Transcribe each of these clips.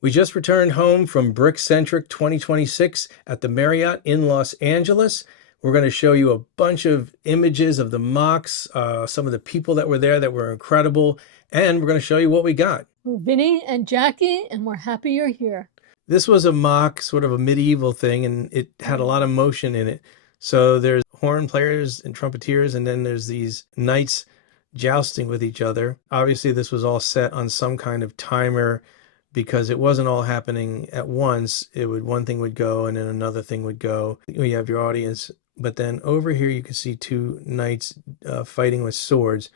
We just returned home from Brick Centric 2026 at the Marriott in Los Angeles. We're going to show you a bunch of images of the mocks, some of the people that were there that were incredible, and we're going to show you what we got. We're Vinny and Jackie, and we're happy you're here. This was a mock, sort of a medieval thing, and it had a lot of motion in it. So there's horn players and trumpeters, and then there's these knights jousting with each other. Obviously, this was all set on some kind of timer because it wasn't all happening at once. One thing would go and then another thing would go. You have your audience, but then over here you can see two knights fighting with swords,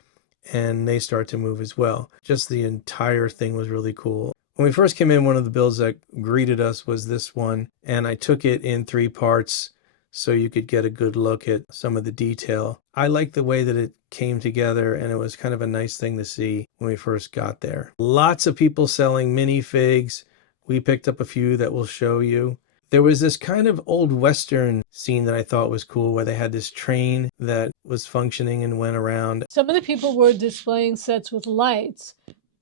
and they start to move as well. Just the entire thing was really cool. When we first came in, one of the builds that greeted us was this one, and I took it in 3 parts so you could get a good look at some of the detail. I like the way that it came together, and it was kind of a nice thing to see when we first got there. Lots of people selling minifigs. We picked up a few that we'll show you. There was this kind of old Western scene that I thought was cool where they had this train that was functioning and went around. Some of the people were displaying sets with lights,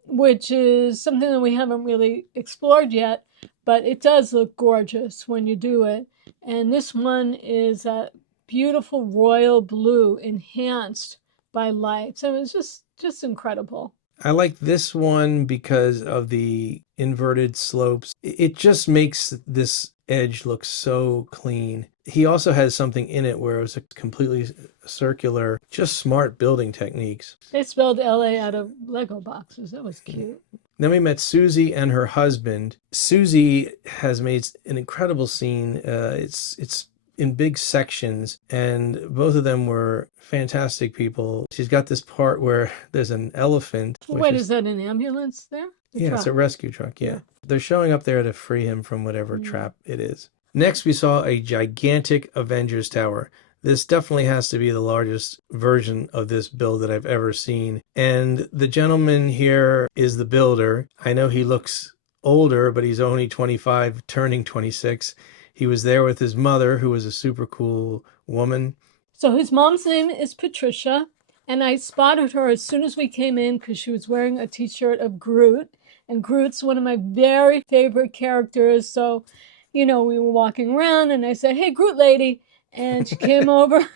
which is something that we haven't really explored yet, but it does look gorgeous when you do it. And this one is a beautiful royal blue enhanced by lights. And it was just incredible. I like this one because of the inverted slopes. It just makes this edge look so clean. He also has something in it where it was a completely circular, just smart building techniques. They spelled LA out of Lego boxes. That was cute. Then we met Susie and her husband. Susie has made an incredible scene. It's in big sections, and both of them were fantastic people. She's got this part where there's an elephant. Wait, is that an ambulance there? Yeah, it's a rescue truck, yeah. They're showing up there to free him from whatever trap it is. Next, we saw a gigantic Avengers Tower. This definitely has to be the largest version of this build that I've ever seen. And the gentleman here is the builder. I know he looks older, but he's only 25, turning 26. He was there with his mother, who was a super cool woman. So his mom's name is Patricia, and I spotted her as soon as we came in because she was wearing a t-shirt of Groot. And Groot's one of my very favorite characters. So, we were walking around and I said, "Hey, Groot lady." And she came over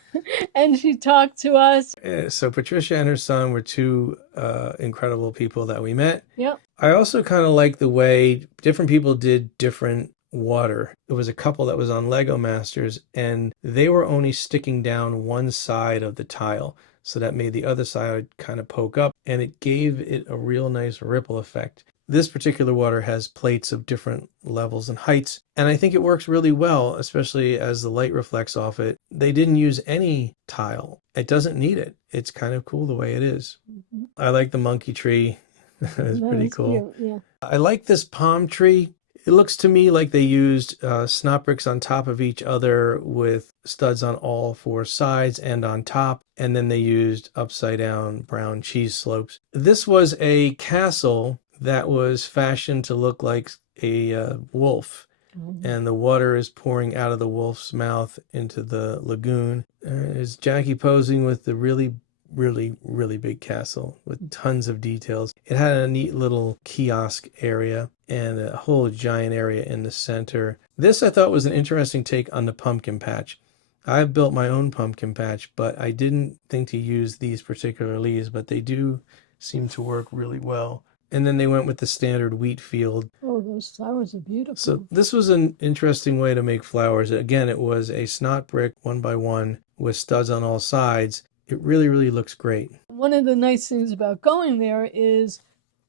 and she talked to us. So Patricia and her son were two incredible people that we met. Yep. I also kind of like the way different people did different water. There was a couple that was on Lego Masters, and they were only sticking down one side of the tile. So that made the other side kind of poke up, and it gave it a real nice ripple effect. This particular water has plates of different levels and heights, and I think it works really well, especially as the light reflects off it. They didn't use any tile. It doesn't need it. It's kind of cool the way it is. Mm-hmm. I like the monkey tree. It's pretty cool. Cute, yeah. I like this palm tree. It looks to me like they used snot bricks on top of each other with studs on all 4 sides and on top, and then they used upside down brown cheese slopes. This was a castle that was fashioned to look like a wolf, and the water is pouring out of the wolf's mouth into the lagoon. There's Jackie posing with the really big castle with tons of details. It had a neat little kiosk area and a whole giant area in the center. This I thought was an interesting take on the pumpkin patch. I've built my own pumpkin patch, but I didn't think to use these particular leaves, but they do seem to work really well. And then they went with the standard wheat field. Oh, those flowers are beautiful. So this was an interesting way to make flowers. Again, it was a snot brick 1x1 with studs on all sides. It really looks great. One of the nice things about going there is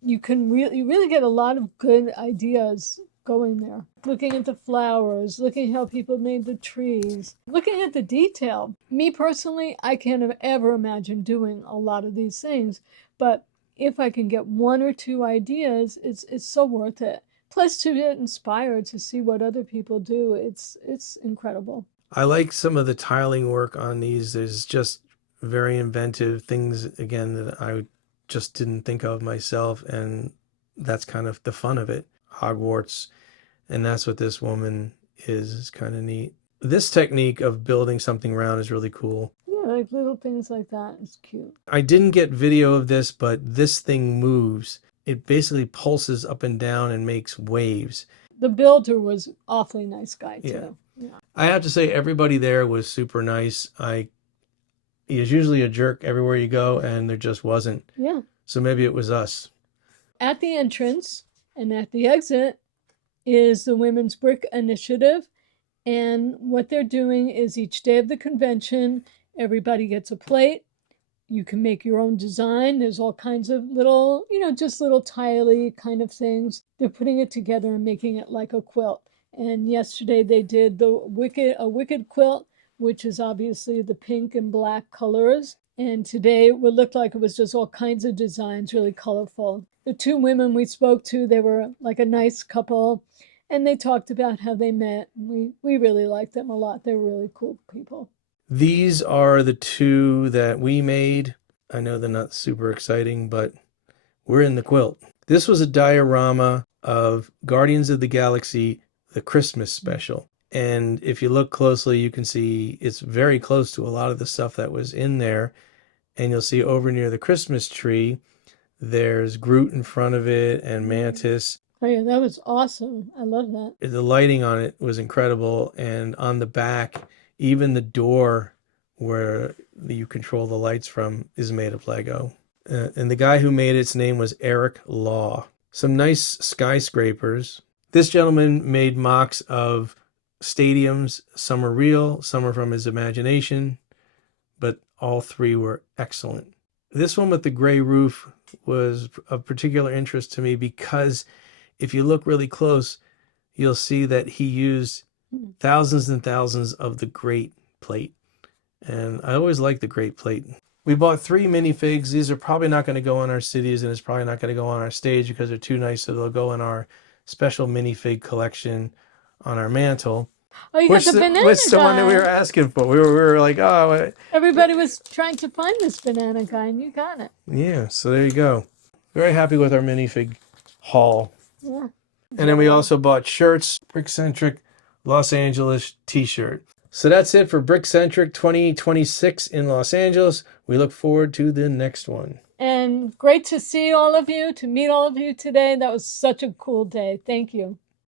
you really get a lot of good ideas going there. Looking at the flowers, looking at how people made the trees, looking at the detail. Me personally, I can't ever imagine doing a lot of these things, but if I can get 1 or 2 ideas, it's so worth it. Plus, to get inspired to see what other people do, it's incredible. I like some of the tiling work on these. There's just very inventive things, again, that I just didn't think of myself, and that's kind of the fun of it. Hogwarts, and that's what this woman is kind of neat. This technique of building something round is really cool. Yeah, like little things like that is cute. I didn't get video of this, but this thing moves. it basically pulses up and down and makes waves. The builder was awfully nice guy Yeah. too. Yeah. I have to say everybody there was super nice. He's usually a jerk everywhere you go, and there just wasn't. Yeah. So maybe it was us. At the entrance and at the exit is the Women's Brick Initiative. And what they're doing is each day of the convention, everybody gets a plate. You can make your own design. There's all kinds of little, just little tiley kind of things. They're putting it together and making it like a quilt. And yesterday they did a wicked quilt, which is obviously the pink and black colors. And today it looked like it was just all kinds of designs, really colorful. The two women we spoke to, they were like a nice couple, and they talked about how they met. We really liked them a lot. They were really cool people. These are the two that we made. I know they're not super exciting, but we're in the quilt. This was a diorama of Guardians of the Galaxy, the Christmas special. And if you look closely, you can see it's very close to a lot of the stuff that was in there. And you'll see over near the Christmas tree, there's Groot in front of it and Mantis. Oh yeah, that was awesome. I love that. The lighting on it was incredible. And on the back, even the door where you control the lights from is made of Lego. And the guy who made its name was Eric Law. Some nice skyscrapers. This gentleman made mocks of stadiums. Some are real, some are from his imagination, but all three were excellent. This one with the gray roof was of particular interest to me because if you look really close, you'll see that he used thousands and thousands of the great plate. And I always like the great plate. We bought 3 minifigs. These are probably not going to go in our cities, and it's probably not going to go on our stage because they're too nice, so they'll go in our special minifig collection on our mantle. Oh, you got the banana guy. Which the one that we were asking for. We were like, oh. Everybody was trying to find this banana guy, and you got it. Yeah, so there you go. Very happy with our minifig haul. Yeah. And then we also bought shirts, Brick Centric Los Angeles t-shirt. So that's it for Brick Centric 2026 in Los Angeles. We look forward to the next one. And great to see all of you, to meet all of you today. That was such a cool day. Thank you.